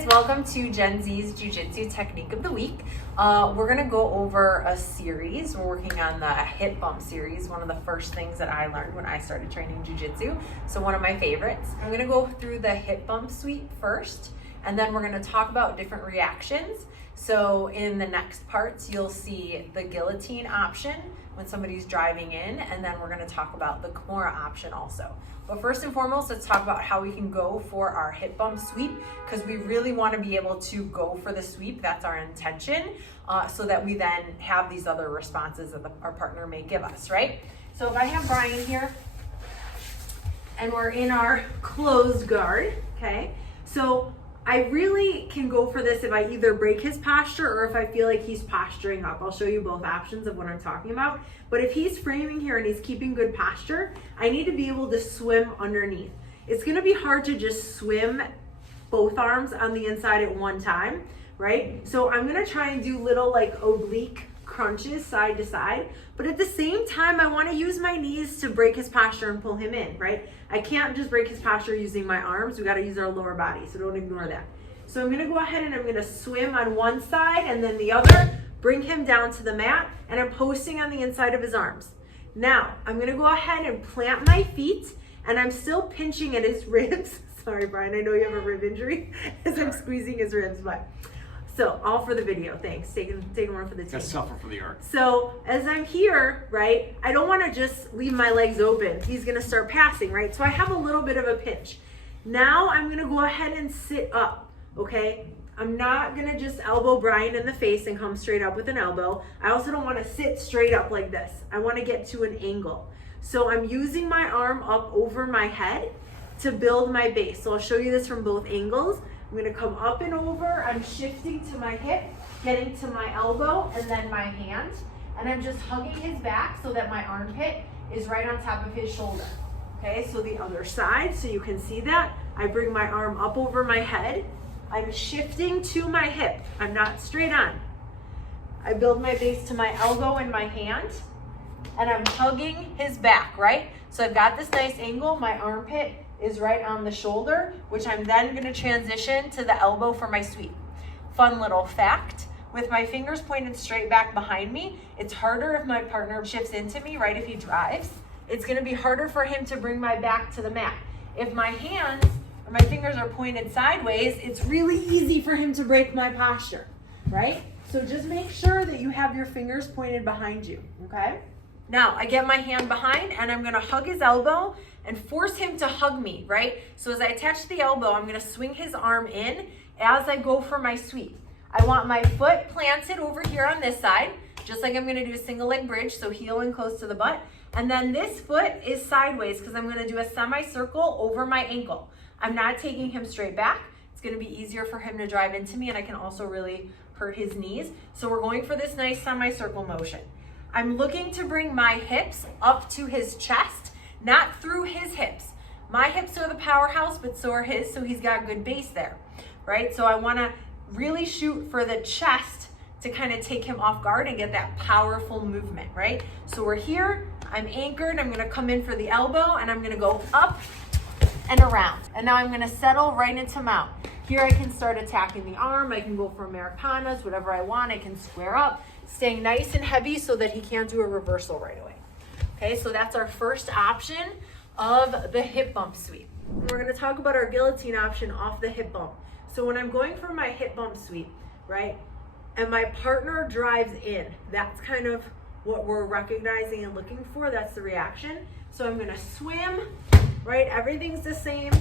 guys, welcome to Gen Z's Jiu-Jitsu Technique of the Week. We're gonna go over a series. We're working on the hip bump series, one of the first things that I learned when I started training Jiu-Jitsu, so one of my favorites. I'm gonna go through the hip bump sweep first, and then we're gonna talk about different reactions. So in the next parts, you'll see the guillotine option when somebody's driving in, and then we're gonna talk about the Kimura option also. But first and foremost, let's talk about how we can go for our hip bump sweep, because we really wanna be able to go for the sweep. That's our intention, so that we then have these other responses that our partner may give us, right? So if I have Brian here, and we're in our closed guard, okay? So I really can go for this if I either break his posture or if I feel like he's posturing up. I'll show you both options of what I'm talking about. But if he's framing here and he's keeping good posture, I need to be able to swim underneath. It's gonna be hard to just swim both arms on the inside at one time, right? So I'm gonna try and do little like oblique crunches side to side, but at the same time, I wanna use my knees to break his posture and pull him in, right? I can't just break his posture using my arms. We gotta use our lower body, so don't ignore that. So I'm gonna go ahead and I'm gonna swim on one side and then the other, bring him down to the mat, and I'm posting on the inside of his arms. Now, I'm gonna go ahead and plant my feet, and I'm still pinching at his ribs. Sorry, Brian, I know you have a rib injury as I'm squeezing his ribs, but. So, all for the video, thanks. Taking one for the team. That's suffer for the art. So, as I'm here, right, I don't want to just leave my legs open. He's going to start passing, right? So, I have a little bit of a pinch. Now, I'm going to go ahead and sit up, okay? I'm not going to just elbow Brian in the face and come straight up with an elbow. I also don't want to sit straight up like this. I want to get to an angle. So, I'm using my arm up over my head to build my base. So, I'll show you this from both angles. I'm gonna come up and over, I'm shifting to my hip, getting to my elbow, and then my hand. And I'm just hugging his back so that my armpit is right on top of his shoulder. Okay, so the other side, so you can see that. I bring my arm up over my head. I'm shifting to my hip. I'm not straight on. I build my base to my elbow and my hand, and I'm hugging his back, right? So I've got this nice angle, my armpit is right on the shoulder, which I'm then gonna transition to the elbow for my sweep. Fun little fact, with my fingers pointed straight back behind me, it's harder if my partner shifts into me, right, if he drives. It's gonna be harder for him to bring my back to the mat. If my hands or my fingers are pointed sideways, it's really easy for him to break my posture, right? So just make sure that you have your fingers pointed behind you, okay? Now, I get my hand behind and I'm gonna hug his elbow and force him to hug me, right? So as I attach the elbow, I'm gonna swing his arm in as I go for my sweep. I want my foot planted over here on this side, just like I'm gonna do a single leg bridge, so heel in close to the butt. And then this foot is sideways because I'm gonna do a semicircle over my ankle. I'm not taking him straight back. It's gonna be easier for him to drive into me, and I can also really hurt his knees. So we're going for this nice semicircle motion. I'm looking to bring my hips up to his chest, not through his hips. My hips are the powerhouse, but so are his, so he's got good base there, right? So I wanna really shoot for the chest to kind of take him off guard and get that powerful movement, right? So we're here, I'm anchored, I'm gonna come in for the elbow, and I'm gonna go up and around. And now I'm gonna settle right into mount. Here I can start attacking the arm, I can go for Americanas, whatever I want, I can square up, staying nice and heavy so that he can't do a reversal right away. Okay, so that's our first option of the hip bump sweep. We're gonna talk about our guillotine option off the hip bump. So when I'm going for my hip bump sweep, right, and my partner drives in, that's kind of what we're recognizing and looking for, that's the reaction. So I'm gonna swim, right, everything's the same,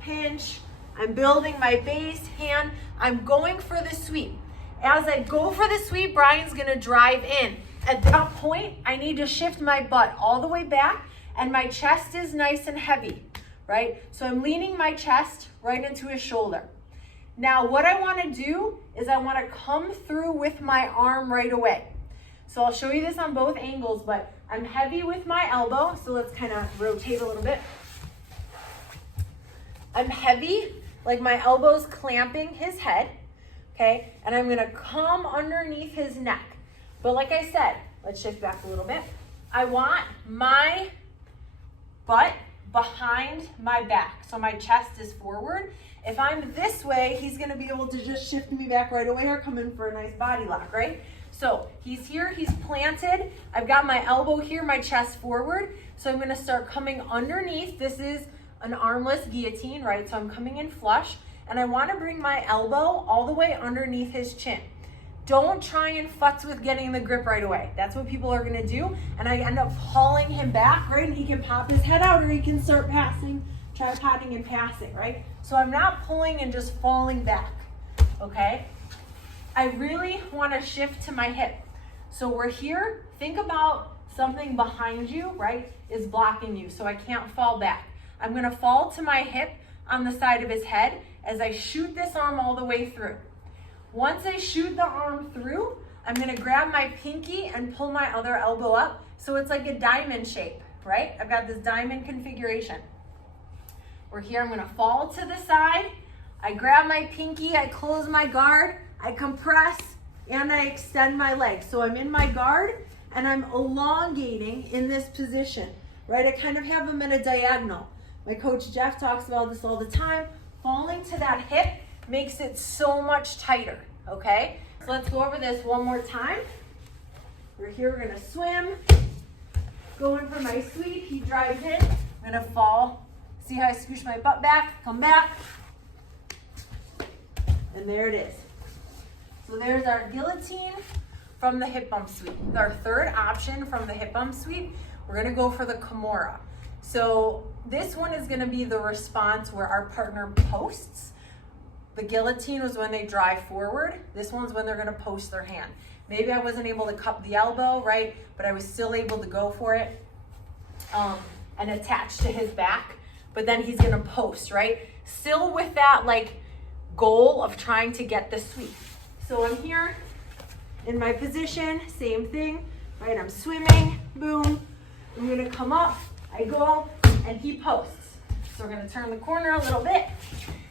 pinch, I'm building my base, hand, I'm going for the sweep. As I go for the sweep, Brian's gonna drive in. At that point, I need to shift my butt all the way back, and my chest is nice and heavy, right? So I'm leaning my chest right into his shoulder. Now, what I wanna do is I wanna come through with my arm right away. So I'll show you this on both angles, but I'm heavy with my elbow, so let's kind of rotate a little bit. I'm heavy, like my elbow's clamping his head, okay? And I'm gonna come underneath his neck. But like I said, let's shift back a little bit. I want my butt behind my back. So my chest is forward If I'm this way, he's gonna be able to just shift me back right away or come in for a nice body lock, right? So he's here, he's planted. I've got my elbow here, my chest forward. So I'm gonna start coming underneath. This is an armless guillotine, right? So I'm coming in flush, and I wanna bring my elbow all the way underneath his chin. Don't try and futz with getting the grip right away. That's what people are gonna do. And I end up hauling him back, right? And he can pop his head out or he can start passing, tripoding and passing, right? So I'm not pulling and just falling back, okay? I really wanna shift to my hip. So we're here, think about something behind you, right, is blocking you, so I can't fall back. I'm gonna fall to my hip on the side of his head as I shoot this arm all the way through. Once I shoot the arm through, I'm gonna grab my pinky and pull my other elbow up so it's like a diamond shape, right? I've got this diamond configuration. We're here, I'm gonna fall to the side. I grab my pinky, I close my guard, I compress, and I extend my legs. So I'm in my guard and I'm elongating in this position, right? I kind of have them in a diagonal. My coach Jeff talks about this all the time. Falling to that hip makes it so much tighter, okay? So let's go over this one more time. We're here, we're gonna swim. Going for my sweep, he drives in. I'm gonna fall. See how I scooch my butt back, come back. And there it is. So there's our guillotine from the hip bump sweep. Our third option from the hip bump sweep, we're gonna go for the Kimura. So this one is gonna be the response where our partner posts. The guillotine was when they drive forward. This one's when they're gonna post their hand. Maybe I wasn't able to cup the elbow, right? But I was still able to go for it and attach to his back. But then he's gonna post, right? Still with that like goal of trying to get the sweep. So I'm here in my position, same thing, right? I'm swimming, boom. I'm gonna come up, I go, and he posts. So we're gonna turn the corner a little bit.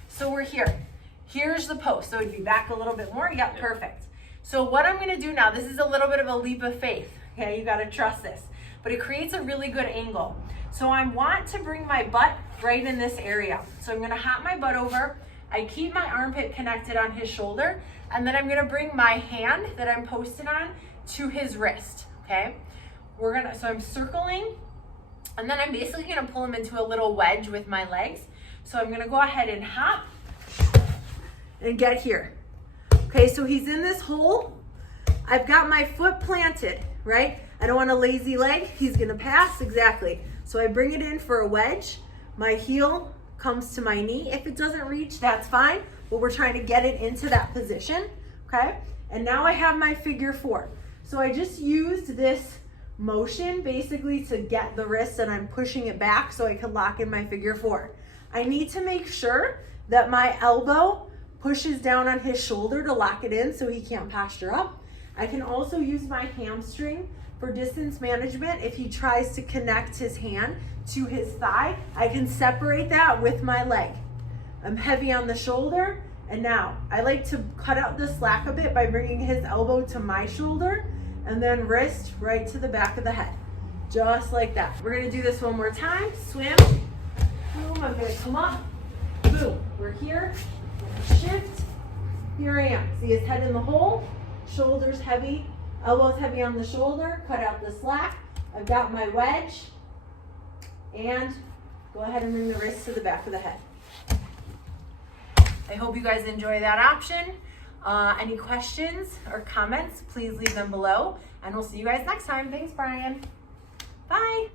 So we're here. Here's the post. So it'd be back a little bit more. Yep, perfect. So what I'm gonna do now, this is a little bit of a leap of faith. Okay, you gotta trust this. But it creates a really good angle. So I want to bring my butt right in this area. So I'm gonna hop my butt over. I keep my armpit connected on his shoulder, and then I'm gonna bring my hand that I'm posted on to his wrist, okay? So I'm circling, and then I'm basically gonna pull him into a little wedge with my legs. So I'm gonna go ahead and hop and get here. Okay, so he's in this hole. I've got my foot planted, right? I don't want a lazy leg. He's gonna pass, exactly. So I bring it in for a wedge. My heel comes to my knee. If it doesn't reach, that's fine, but we're trying to get it into that position, okay? And now I have my figure four. So I just used this motion basically to get the wrist, and I'm pushing it back so I can lock in my figure four. I need to make sure that my elbow pushes down on his shoulder to lock it in so he can't posture up. I can also use my hamstring for distance management. If he tries to connect his hand to his thigh, I can separate that with my leg. I'm heavy on the shoulder, and now I like to cut out the slack a bit by bringing his elbow to my shoulder and then wrist right to the back of the head, just like that. We're gonna do this one more time. Swim, boom, I'm gonna come up, boom, we're here, shift, here I am. See his head in the hole, shoulders heavy, elbows heavy on the shoulder, cut out the slack. I've got my wedge, and go ahead and bring the wrist to the back of the head. I hope you guys enjoy that option. Any questions or comments, please leave them below, and we'll see you guys next time. Thanks, Brian. Bye.